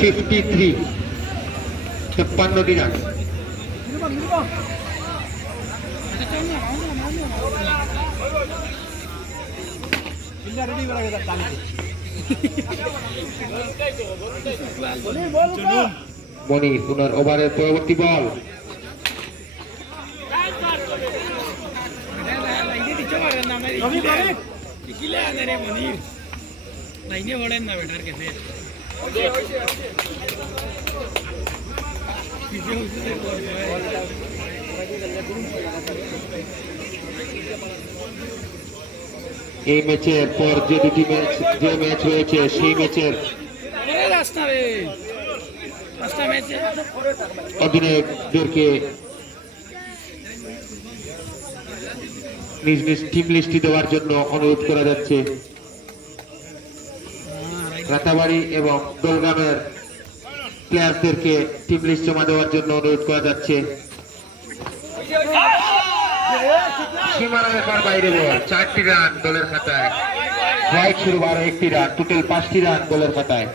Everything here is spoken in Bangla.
53 53টি রান। মনির পুনর ওভারের পরবর্তী বল। এই ম্যাচের পর যে দুটি ম্যাচ রয়েছে সেই ম্যাচের অধিনায়কদেরকে নিজ নিজ টিম লিস্টটি দেওয়ার জন্য অনুরোধ করা যাচ্ছে। রাতাবাড়ি এবং দোলগ্রামের প্লেয়ারদেরকে টিম লিস্ট জমা দেওয়ার জন্য অনুরোধ করা যাচ্ছে। সীমানা রেখার বাইরে বল, 4টি রান দলের খাতায়। রাইট শুরু 1টি রান, টোটাল 5টি রান দলের খাতায়।